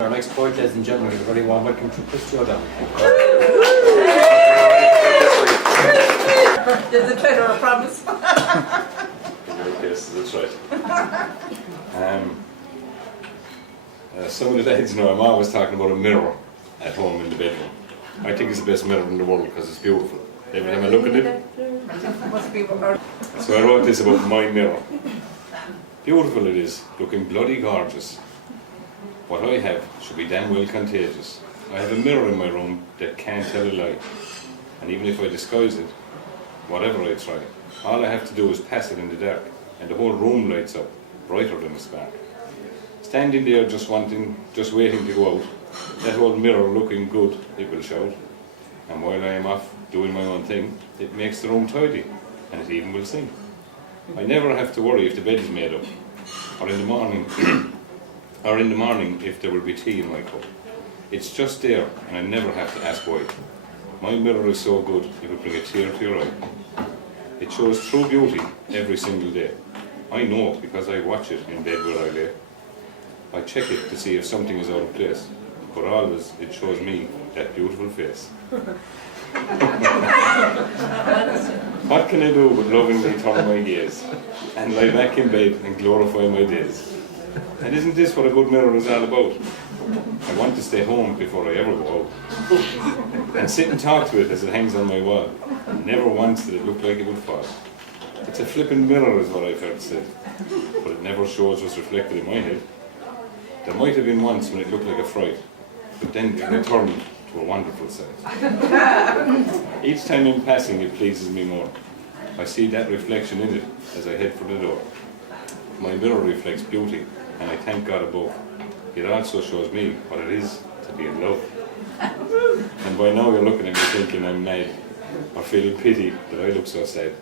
Our next poet, ladies and gentlemen, is a very warm welcome to Christy. There's a trade or a promise. Yes, that's right. Some of the lads know I'm always talking about a mirror at home in the bedroom. I think it's the best mirror in the world because it's beautiful. Every time I look at it, Must be so I wrote this about my mirror. Beautiful it is, looking bloody gorgeous. What I have should be damn well contagious. I have a mirror in my room that can't tell a lie. And even if I disguise it, whatever I try, all I have to do is pass it in the dark, and the whole room lights up, brighter than a spark. Standing there just waiting to go out, that old mirror looking good, it will shout. And while I am off doing my own thing, it makes the room tidy, and it even will sing. I never have to worry if the bed is made up, or in the morning if there will be tea in my cup. It's just there, and I never have to ask why. My mirror is so good, it will bring a tear to your eye. It shows true beauty every single day. I know because I watch it in bed where I lay. I check it to see if something is out of place, but always it shows me that beautiful face. What can I do but lovingly turn my gaze and lie back in bed and glorify my days? And isn't this what a good mirror is all about? I want to stay home before I ever go out. And sit and talk to it as it hangs on my wall. Never once did it look like it would fall. It's a flippin' mirror is what I've heard said, but it never shows what's reflected in my head. There might have been once when it looked like a fright, but then it returned to a wonderful sight. Each time in passing it pleases me more. I see that reflection in it as I head for the door. My mirror reflects beauty, and I thank God above. It also shows me what it is to be in love. And by now you're looking at me thinking I'm mad, or feeling pity that I look so sad.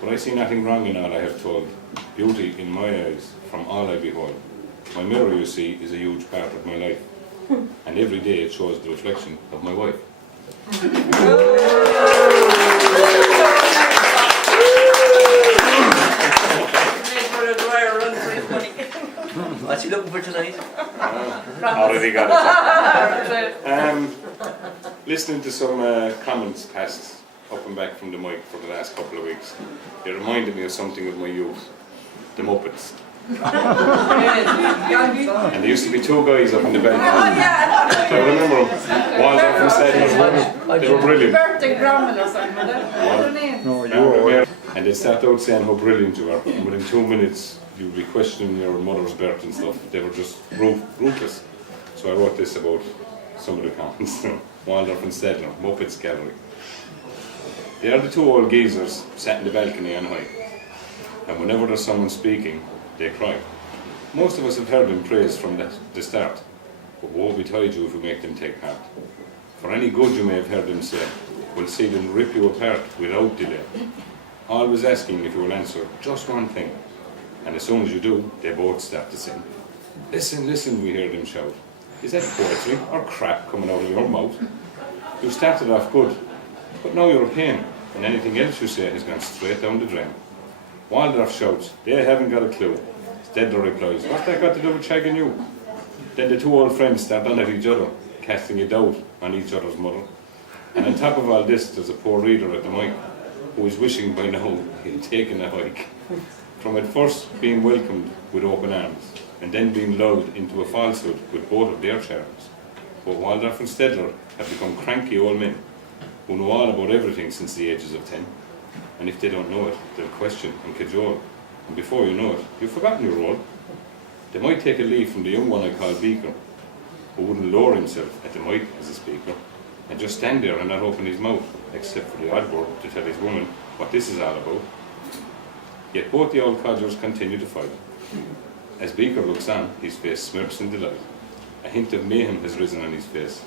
But I see nothing wrong in all I have told. Beauty in my eyes, from all I behold. My mirror, you see, is a huge part of my life. And every day it shows the reflection of my wife. What's he looking for tonight? Already got it. Listening to some comments passed up and back from the mic for the last couple of weeks, it reminded me of something of my youth, the Muppets. And there used to be two guys up in the balcony. I remember them. Wildlife and Stedman. They were brilliant. And they started out saying how brilliant you were, and within 2 minutes you would be questioning your mother's birth and stuff. They were just ruthless. So I wrote this about some of the comments. Waldorf and Stedler, Muppets Gallery. They are the two old geezers sat in the balcony on high, and whenever there's someone speaking, they cry. Most of us have heard them praised from the start, but woe betide you if you make them take part. For any good you may have heard them say, we'll see them rip you apart without delay. Always asking if you will answer just one thing, and as soon as you do, they both start to sing. Listen, listen, we hear them shout. Is that poetry or crap coming out of your mouth? You started off good, but now you're a pain, and anything else you say has gone straight down the drain. Waldorf shouts, they haven't got a clue. Stedler replies, what's that got to do with shagging you? Then the two old friends start on at each other, casting a doubt on each other's mother. And on top of all this, there's a poor reader at the mic, who is wishing by now he'd taken a hike. From at first being welcomed with open arms, and then being lulled into a falsehood with both of their charms. But Waldorf and Stedler have become cranky old men, who know all about everything since the ages of 10. And if they don't know it, they'll question and cajole. And before you know it, you've forgotten your role. They might take a leaf from the young one I call Beaker, who wouldn't lower himself at the mic as a speaker, and just stand there and not open his mouth, except for the odd word to tell his woman what this is all about. Yet both the old codgers continue to fight. As Beaker looks on, his face smirks in delight. A hint of mayhem has risen on his face.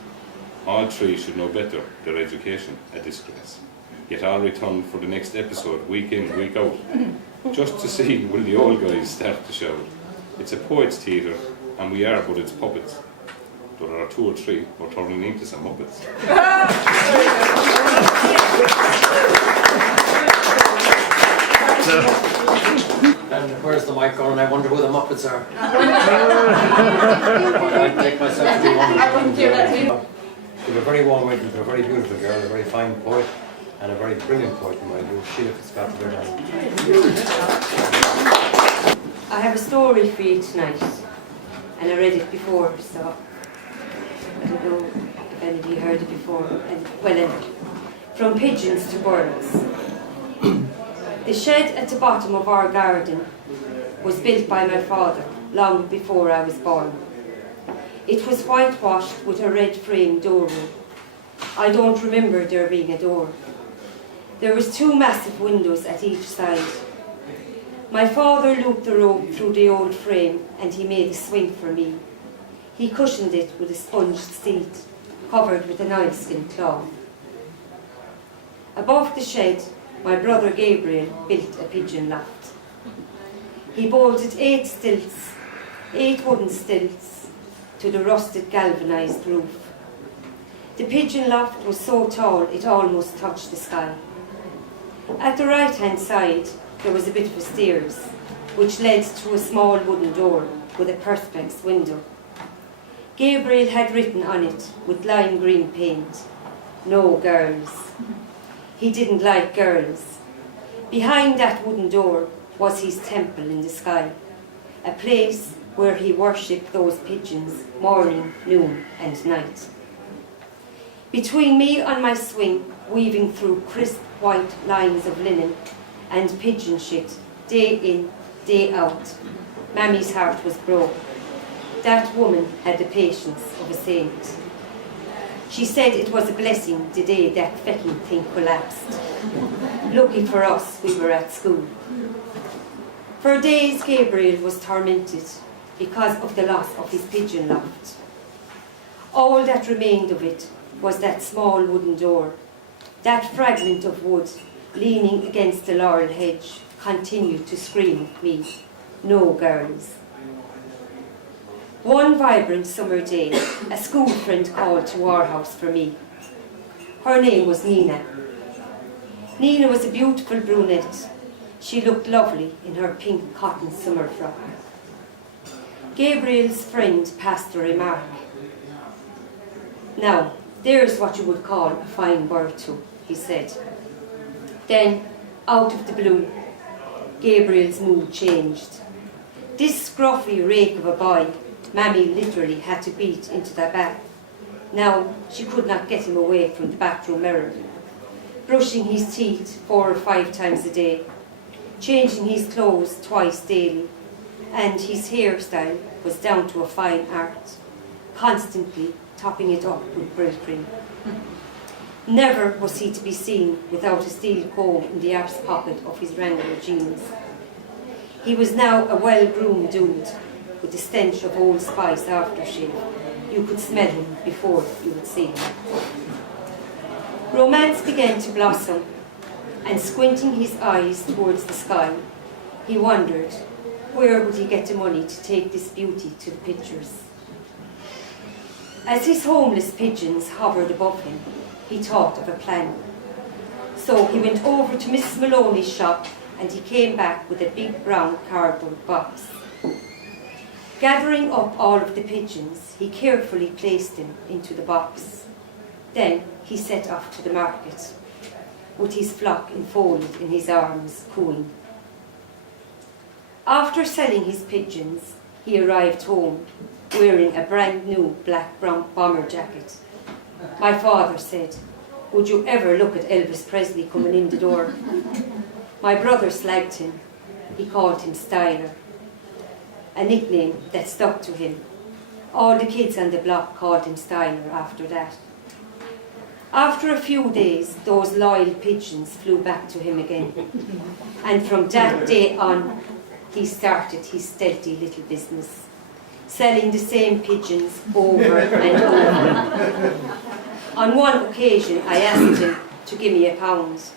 All three should know better, their education a disgrace. Yet I'll return for the next episode, week in, week out, just to see will the old guys start to shout. It's a poet's theatre, and we are but its puppets. Though there are 2 or 3, we're turning into some Muppets. And where's the mic going? I wonder who the Muppets are. I'd take myself to be one of them. I wouldn't do that to you. They were very warm with them. They're a very beautiful girl, a very fine poet, and a very brilliant poet in my view. Shelia Fitzpatrick. I have a story for you tonight, and I read it before, so I don't know if any of you heard it before. From pigeons to birds. The shed at the bottom of our garden was built by my father long before I was born. It was whitewashed with a red frame doorway. I don't remember there being a door. There was 2 massive windows at each side. My father looped the rope through the old frame and he made a swing for me. He cushioned it with a sponged seat covered with an oilskin cloth. Above the shed, my brother Gabriel built a pigeon loft. He bolted 8 wooden stilts to the rusted galvanised roof. The pigeon loft was so tall it almost touched the sky. At the right-hand side, there was a bit of a stairs, which led to a small wooden door with a perspex window. Gabriel had written on it with lime green paint, "No girls." He didn't like girls. Behind that wooden door was his temple in the sky, a place where he worshipped those pigeons morning, noon and night. Between me on my swing, weaving through crisp white lines of linen and pigeon shit, day in, day out, Mammy's heart was broke. That woman had the patience of a saint. She said it was a blessing the day that fecking thing collapsed. Lucky for us, we were at school. For days Gabriel was tormented because of the loss of his pigeon loft. All that remained of it was that small wooden door. That fragment of wood, leaning against the laurel hedge, continued to scream at me, "No girls." One vibrant summer day, a school friend called to our house for me. Her name was Nina. Nina was a beautiful brunette. She looked lovely in her pink cotton summer frock. Gabriel's friend passed a remark. "Now, there's what you would call a fine bird too," he said. Then, out of the blue, Gabriel's mood changed. This scruffy rake of a boy, Mammy literally had to beat into the bath. Now she could not get him away from the bathroom mirror. Brushing his teeth 4 or 5 times a day, changing his clothes twice daily, and his hairstyle was down to a fine art, constantly topping it up with brill cream. Never was he to be seen without a steel comb in the arse pocket of his Wrangler jeans. He was now a well-groomed dude with the stench of Old Spice aftershave. You could smell him before you would see him. Romance began to blossom, and squinting his eyes towards the sky, he wondered where would he get the money to take this beauty to the pictures. As his homeless pigeons hovered above him, he thought of a plan. So he went over to Miss Maloney's shop and he came back with a big brown cardboard box. Gathering up all of the pigeons, he carefully placed them into the box. Then he set off to the market, with his flock enfolded in his arms, cooing. After selling his pigeons, he arrived home, wearing a brand new black bomber jacket. My father said, "Would you ever look at Elvis Presley coming in the door?" My brother slagged him. He called him Styler, a nickname that stuck to him. All the kids on the block called him Styler after that. After a few days, those loyal pigeons flew back to him again. And from that day on, he started his stealthy little business, selling the same pigeons over and over. On one occasion, I asked him to give me £1.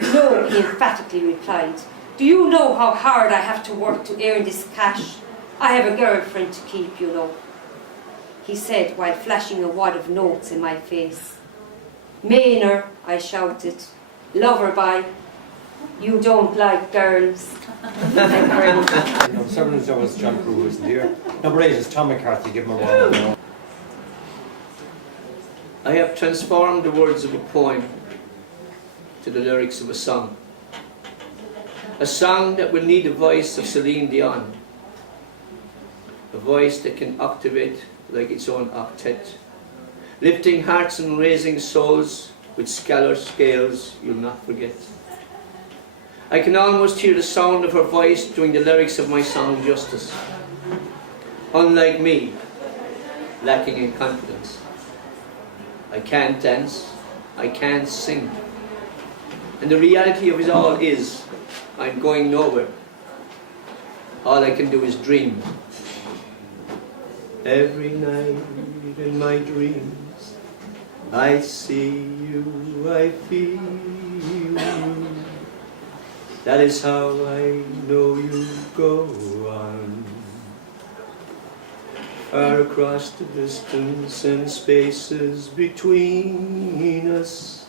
"No," he emphatically replied. "Do you know how hard I have to work to earn this cash? I have a girlfriend to keep, you know," he said while flashing a wad of notes in my face. "Maynard," I shouted. "Love her by." You don't like girls. Number 7 is always John Crew, who isn't here. Number 8 is Tom McCarthy, give him a round. I have transformed the words of a poem to the lyrics of a song. A song that will need the voice of Celine Dion. A voice that can octavate like its own octet. Lifting hearts and raising souls with scalar scales you'll not forget. I can almost hear the sound of her voice doing the lyrics of my song justice. Unlike me, lacking in confidence. I can't dance, I can't sing. And the reality of it all is, I'm going nowhere. All I can do is dream. Every night in my dreams, I see you, I feel you. That is how I know you go on. Far across the distance and spaces between us,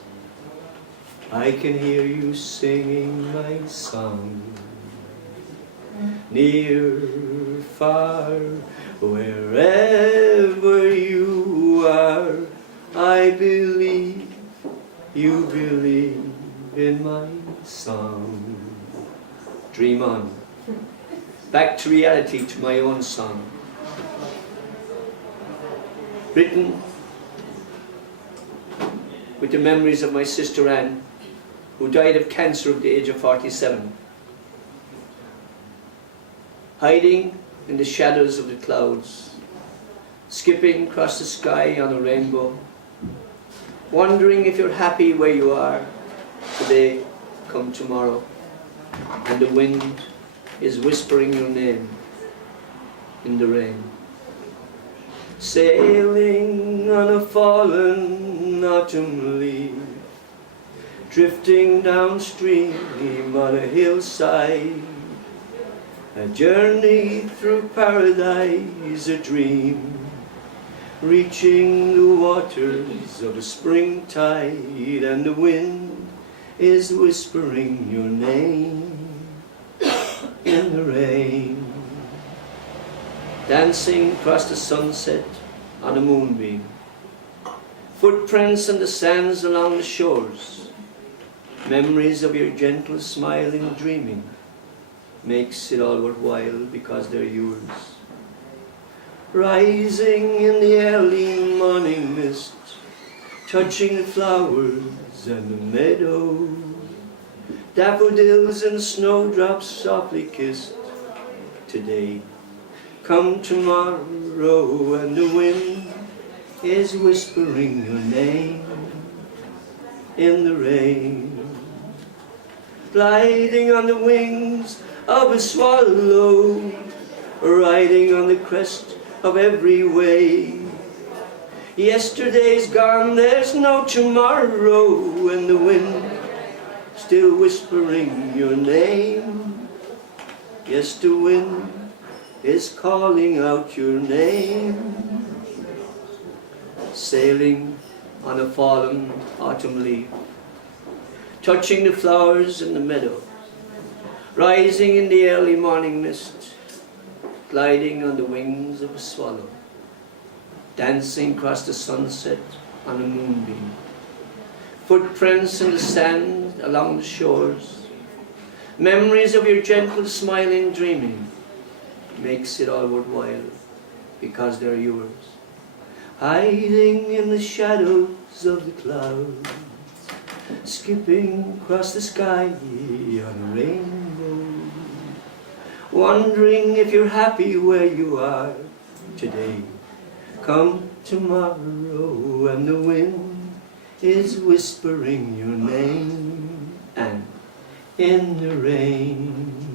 I can hear you singing my song. Near, far, wherever you are, I believe you believe in my song. Dream on. Back to reality, to my own song. Written with the memories of my sister Anne, who died of cancer at the age of 47. Hiding in the shadows of the clouds, skipping across the sky on a rainbow, wondering if you're happy where you are today, come tomorrow, and the wind is whispering your name in the rain. Sailing on a fallen autumn leaf, drifting downstream on a hillside, a journey through paradise, a dream, reaching the waters of a springtide, and the wind is whispering your name in the rain. Dancing across the sunset on a moonbeam, footprints on the sands along the shores, memories of your gentle smiling dreaming, makes it all worthwhile because they're yours. Rising in the early morning mist, touching the flowers and the meadow, daffodils and snowdrops softly kissed. Today, come tomorrow, and the wind is whispering your name in the rain. Gliding on the wings of a swallow, riding on the crest of every wave. Yesterday's gone, there's no tomorrow, and the wind still whispering your name. Yes, the wind is calling out your name. Sailing on a fallen autumn leaf, touching the flowers in the meadow, rising in the early morning mist, gliding on the wings of a swallow, dancing across the sunset on a moonbeam, footprints in the sand along the shores, memories of your gentle smiling dreaming, makes it all worthwhile because they're yours. Hiding in the shadows of the clouds, skipping across the sky on a rainbow, wondering if you're happy where you are today, come tomorrow, and the wind is whispering your name, and in the rain.